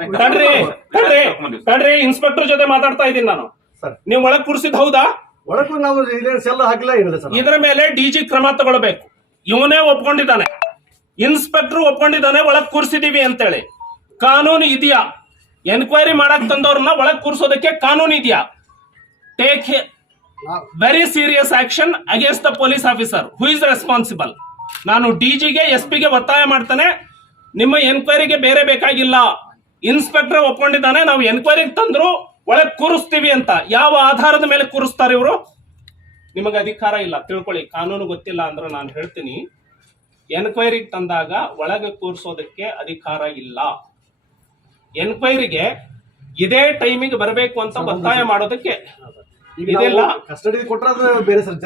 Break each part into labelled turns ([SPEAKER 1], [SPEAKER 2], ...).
[SPEAKER 1] ವಿಚಾರಣೆ
[SPEAKER 2] ತಡ್ರಿ ತಡ್ರಿ ತಡ್ರಿ ಇನ್ಸ್ಪೆಕ್ಟರ್ ಜೊತೆ ಮಾತಾಡ್ತಾ ಇದ್ದೀನಿ ನಾನು.
[SPEAKER 3] ಸರ್.
[SPEAKER 2] ನೀವು ಒಳಗ್ ಕೂರ್ಸಿದ್ ಹೌದಾ?
[SPEAKER 3] ಒಳಗೂ ನಾವು ಸೆಲ್ ಹಾಕಿಲ್ಲ ಏನಿಲ್ಲ ಸರ್.
[SPEAKER 2] ಇದರ ಮೇಲೆ ಡಿಜಿ ಕ್ರಮ ತಗೊಳ್ಬೇಕು. ಇವನೇ ಒಪ್ಕೊಂಡಿದ್ದಾನೆ. ಇನ್ಸ್ಪೆಕ್ಟರ್ ಒಪ್ಕೊಂಡಿದ್ದಾನೆ ಒಳಗ್ ಕೂರಿಸಿದೀವಿ ಅಂತೇಳಿ. ಕಾನೂನು ಇದೆಯಾ? ಎನ್ಕ್ವೈರಿ ಮಾಡಕ್ ತಂದವ್ರನ್ನ ಒಳಗ್ ಕೂರ್ಸೋದಕ್ಕೆ ಕಾನೂನು ಇದೆಯಾ? Take very serious action against the police officer who is responsible ನಾನು ಡಿಜಿಗೆ ಎಸ್ ಪಿಗೆ ಒತ್ತಾಯ ಮಾಡ್ತಾನೆ. ನಿಮ್ಮ ಎನ್ಕ್ವೈರಿಗೆ ಬೇರೆ ಬೇಕಾಗಿಲ್ಲ. ಇನ್ಸ್ಪೆಕ್ಟರ್ ಒಪ್ಕೊಂಡಿದ್ದಾನೆ ನಾವು ಎನ್ಕ್ವೈರಿಗೆ ತಂದ್ರು ಒಳಗೆ ಕೂರಿಸ್ತೀವಿ ಅಂತ. ಯಾವ ಆಧಾರದ ಮೇಲೆ ಕೂರಿಸ್ತಾರೆ ಇವರು? ನಿಮಗೆ ಅಧಿಕಾರ ಇಲ್ಲ ತಿಳ್ಕೊಳ್ಳಿ. ಕಾನೂನು ಗೊತ್ತಿಲ್ಲ ಅಂದ್ರೆ ನಾನು ಹೇಳ್ತೀನಿ. ಎನ್ಕ್ವೈರಿಗೆ ತಂದಾಗ ಒಳಗೆ ಕೂರಿಸೋದಕ್ಕೆ ಅಧಿಕಾರ ಇಲ್ಲ. ಎನ್ಕ್ವೈರಿಗೆ ಇದೇ ಟೈಮಿಗೆ ಬರಬೇಕು ಅಂತ ಒತ್ತಾಯ ಮಾಡೋದಕ್ಕೆ ಇದೆಲ್ಲ.
[SPEAKER 3] ಕಸ್ಟಡಿ ಕೊಟ್ಟರೆ ಅದು ಬೇರೆ ಸರ್.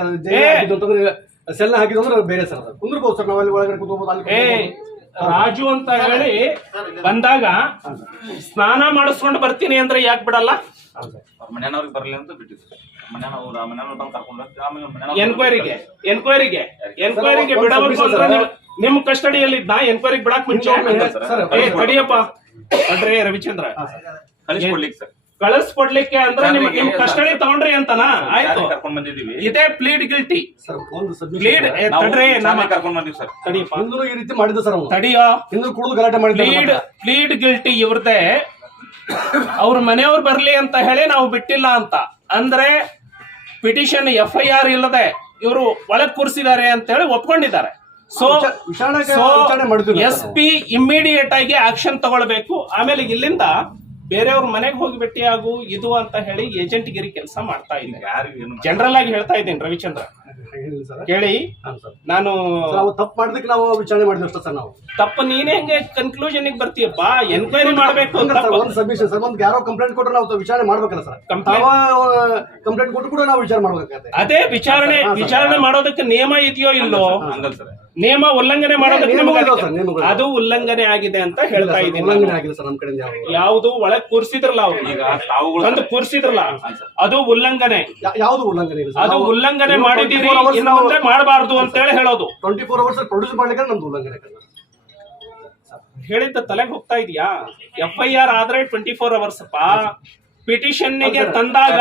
[SPEAKER 3] ಸೆಲ್ ಹಾಕಿದ್ರೆ ಬೇರೆ ಸರ್ ಕುಂದ್ರಬಹುದು ಸರ್ ನಾವಲ್ಲಿ ಒಳಗಡೆ ಕೂತ್ಕೋಬಹುದು ಅಲ್ಲಿ
[SPEAKER 2] ರಾಜು ಅಂತ ಹೇಳಿ ಬಂದಾಗ ಸ್ನಾನ ಮಾಡಿಸ್ಕೊಂಡು ಬರ್ತೀನಿ ಅಂದ್ರೆ ಯಾಕೆ ಬಿಡಲ್ಲ?
[SPEAKER 1] ಮನೆಯವ್ರಿಗೆ ಬರಲಿ ಅಂತ ಬಿಟ್ಟಿದ್ರು. ಮನೆಯವ್ರು ಮನೆಯವ್ರು ಬಂದು ಕರ್ಕೊಂಡು ಆಮೇಲೆ ಮನೆಯವ್ರು
[SPEAKER 2] ಎನ್ಕ್ವೈರಿಗೆ ಎನ್ಕ್ವೈರಿಗೆ ಎನ್ಕ್ವೈರಿಗೆ ಬಿಡಬೇಕು ಅಂದ್ರೆ. ನಿಮ್- ಕಸ್ಟಡಿಯಲ್ಲಿ ನಾ ಎನ್ಕ್ವೈರಿಗೆ ಬಿಡಕ್ ಮುಂಚೆ? ತಡಿಯಪ್ಪ. ಅಡ್ರೆ ರವಿಚಂದ್ರ.
[SPEAKER 1] ಕಳಿಸ್ಕೊಡ್ಲಿಕ್ಕೆ ಸರ್.
[SPEAKER 2] ಕಳಿಸ್ಕೊಡ್ಲಿಕ್ಕೆ ಅಂದ್ರೆ ನಿಮ್ಗೆ ನಿಮ್ ಕಸ್ಟಡಿ ತಗೊಂಡ್ರಿ ಅಂತನಾ? ಆಯ್ತು.
[SPEAKER 1] ಕರ್ಕೊಂಡ್ ಬಂದಿದೀವಿ
[SPEAKER 2] ಇದೇ ಪ್ಲೀಡ್ ಗಿಲ್ಟಿ
[SPEAKER 3] ಸರ್ ಒಂದು
[SPEAKER 2] ಪ್ಲೀಡ್
[SPEAKER 3] ಸಬ್ಮಿಷನ್
[SPEAKER 2] ತಡ್ರಿ ನಮ್ಮ
[SPEAKER 1] ಕರ್ಕೊಂಡ್ ಬಂದಿವಿ ಸರ್.
[SPEAKER 2] ತಡಿಯಪ್ಪ.
[SPEAKER 3] ಹಿಂದೂ ಈ ರೀತಿ ಮಾಡಿದ್ದು ಸರ್ ಅವನು
[SPEAKER 2] ತಡಿಯೋ.
[SPEAKER 3] ಹಿಂದೂ ಕುಡಿದು ಗಲಾಟೆ ಮಾಡಿದ
[SPEAKER 2] ಪ್ಲೀಡ್ ಪ್ಲೀಡ್ ಗಿಲ್ಟಿ ಇವ್ರದೇ. ಅವ್ರ ಮನೆಯವ್ರು ಬರ್ಲಿ ಅಂತ ಹೇಳಿ ನಾವು ಬಿಟ್ಟಿಲ್ಲ ಅಂತ. ಅಂದ್ರೆ ಪಿಟಿಷನ್ ಎಫ್ ಐ ಆರ್ ಇಲ್ಲದೆ ಇವರು ಒಳಗ್ ಕೂರಿಸಿದ್ದಾರೆ ಅಂತ ಹೇಳಿ ಒಪ್ಕೊಂಡಿದ್ದಾರೆ. ಸೊ
[SPEAKER 3] ವಿಚಾರ- ವಿಚಾರಣೆ- ವಿಚಾರಣೆ ಮಾಡಿದ್ವಿ ನಾವು.
[SPEAKER 2] ಎಸ್ ಪಿ ಇಮ್ಮಿಡಿಯೇಟ್ ಆಗಿ ಆಕ್ಷನ್ ತಗೊಳ್ಬೇಕು. ಆಮೇಲೆ ಇಲ್ಲಿಂದ ಬೇರೆಯವ್ರ ಮನೆಗೆ ಹೋಗಿ ಆಗು ಇದು ಅಂತ ಹೇಳಿ ಏಜೆಂಟ್ ಗಿರಿ ಕೆಲಸ ಮಾಡ್ತಾ
[SPEAKER 1] ಇದ್ದೀನಿ
[SPEAKER 2] ಜನರಲ್ ಆಗಿ ಹೇಳ್ತಾ ಇದ್ದೀನಿ ರವಿಚಂದ್ರ. ಕೇಳಿ. ನಾನು
[SPEAKER 3] ಸರ್, ನಾವು ತಪ್ಪು ಮಾಡಿದಕ್ಕೆ ನಾವು ವಿಚಾರಣೆ ಮಾಡಿದ್ವಿ ಅಷ್ಟೇ ಸರ್ ನಾವು.
[SPEAKER 2] ತಪ್ಪು ನೀನೇ ಹೆಂಗೆ ಕನ್ಕ್ಲೂಷನ್ ಬರ್ತೀಯಪ್ಪ? ಎನ್ಕ್ವೈರಿ ಮಾಡಬೇಕು.
[SPEAKER 3] ಒಂದು ಸಬ್ಮಿಷನ್ ಸರ್ ಒಂದು ಯಾರೋ ಕಂಪ್ಲೇಂಟ್ ಕೊಟ್ಟರೆ ನಾವು ವಿಚಾರಣೆ ಮಾಡ್ಬೇಕಲ್ಲ ಸರ್. ಕಂಪ್ಲೇಂಟ್ ಕೊಟ್ಟು ಕೂಡ ನಾವು ವಿಚಾರ ಮಾಡ್ಬೇಕಾಗತ್ತೆ.
[SPEAKER 2] ಅದೇ ವಿಚಾರಣೆ ವಿಚಾರಣೆ ಮಾಡೋದಕ್ಕೆ ನಿಯಮ ಇದೆಯೋ ಇಲ್ಲೋ? ನಿಯಮ ಉಲ್ಲಂಘನೆ ಮಾಡೋದಕ್ಕೆ. ಅದು ಉಲ್ಲಂಘನೆ ಆಗಿದೆ ಅಂತ ಹೇಳ್ತಾ ಇದ್ದೀನಿ
[SPEAKER 3] ಉಲ್ಲಂಘನೆ ಆಗಿದೆ ಸರ್ ನಮ್ಮ ಕಡೆಯಿಂದ ಯಾವ
[SPEAKER 2] ಯಾವುದು ಒಳಗ್ ಕೂರ್ಸಿದ್ರಲ್ಲ ಅವ್ರು.
[SPEAKER 1] ಈಗ
[SPEAKER 2] ಕೂರಿಸಿದ್ರಲ್ಲ. ಕೂರ್ಸಿದ್ರಲ್ಲ ಅದು ಉಲ್ಲಂಘನೆ.
[SPEAKER 3] ಯಾವುದು ಉಲ್ಲಂಘನೆ
[SPEAKER 2] ಅದು ಉಲ್ಲಂಘನೆ ಮುಂದೆ ಮಾಡಬಾರ್ದು ಅಂತ ಹೇಳಿ ಹೇಳೋದು.
[SPEAKER 3] ಟ್ವೆಂಟಿ ಫೋರ್ ಅವರ್ಸ್ ಪ್ರೊಡ್ಯೂಸ್ ಮಾಡ್ಲಿಕ್ಕೆ ನಮ್ದು ಉಲ್ಲಂಘನೆ.
[SPEAKER 2] ಹೇಳಿದ್ದ ತಲೆಗೆ ಹೋಗ್ತಾ ಇದೆಯಾ? ಎಫ್ ಐ ಆರ್ ಆದ್ರೆ ಟ್ವೆಂಟಿ ಫೋರ್ ಅವರ್ಸ್ ಅಪ್ಪ
[SPEAKER 3] ಪಿಟಿಷನ್ಗೆ.
[SPEAKER 2] ತಂದಾಗ.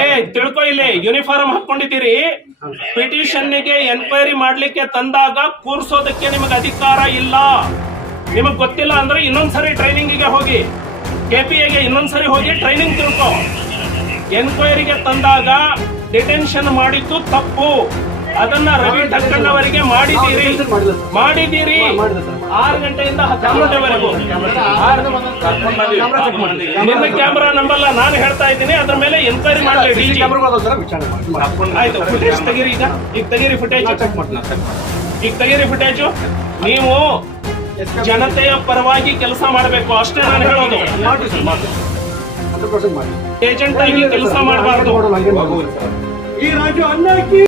[SPEAKER 2] ಏ ತಿಳ್ಕೊ ಇಲ್ಲಿ ಯೂನಿಫಾರ್ಮ್ ಹಾಕೊಂಡಿದ್ದೀರಿ. ಪಿಟಿಷನ್ಗೆ ಎನ್ಕ್ವೈರಿ ಮಾಡ್ಲಿಕ್ಕೆ ತಂದಾಗ ಕೂರ್ಸೋದಕ್ಕೆ ನಿಮಗೆ ಅಧಿಕಾರ ಇಲ್ಲ. ನಿಮಗ್ ಗೊತ್ತಿಲ್ಲ ಅಂದ್ರೆ ಇನ್ನೊಂದ್ಸರಿ ಟ್ರೈನಿಂಗ್ಗೆ ಹೋಗಿ ಕೆಪಿಎಗೆ ಇನ್ನೊಂದ್ಸರಿ ಹೋಗಿ ಟ್ರೈನಿಂಗ್ ತಿಳ್ಕೊ. ಎನ್ಕ್ವೈರಿಗೆ ತಂದಾಗ ಡಿಟೆನ್ಷನ್ ಮಾಡಿದ್ದು ತಪ್ಪು. ಅದನ್ನ ರವಿ ಮಾಡಿದ್ದೀರಿ.
[SPEAKER 3] ಮಾಡಿಲ್ಲ ಸರ್.
[SPEAKER 2] ಮಾಡಿದ್ದೀರಿ.
[SPEAKER 3] ಮಾ- ಮಾಡಿದೆ ಸರ್.
[SPEAKER 2] ಆರು ಗಂಟೆಯಿಂದ ಹತ್ತು ಗಂಟೆವರೆಗೂ
[SPEAKER 1] ನಿಮ್ಮ
[SPEAKER 3] ಕ್ಯಾಮ್ರಾ
[SPEAKER 2] ನಂಬಲ್ಲ ನಾನು ಹೇಳ್ತಾ ಇದ್ದೀನಿ. ಅದ್ರ ಮೇಲೆ ಎನ್ಕ್ವೈರಿ ಮಾಡಲಿ
[SPEAKER 3] ಮಾಡಿ.
[SPEAKER 2] ಆಯ್ತು ಫುಟೇಜ್ ತೆಗೀರಿ ಈಗ. ಈಗ ತೆಗೀರಿ ಫುಟೇಜ್ ಈಗ ತೆಗೀರಿ ಫುಟೇಜು ನೀವು ಜನತೆಯ ಪರವಾಗಿ ಕೆಲಸ ಮಾಡಬೇಕು ಅಷ್ಟೇ ನಾನು ಹೇಳೋದು. ಏಜೆಂಟ್ ಆಗಿ ಕೆಲಸ ಮಾಡಬಾರ್ದು
[SPEAKER 3] ಮಾಡೋಲ್ಲ, ಹಂಗೆ ಮಾಡೋಲ್ಲ.
[SPEAKER 1] ಹೋಗುವುದು ಸರ್
[SPEAKER 3] ಈ ರಾಜ್ಯ ಅನ್ನಕ್ಕೆ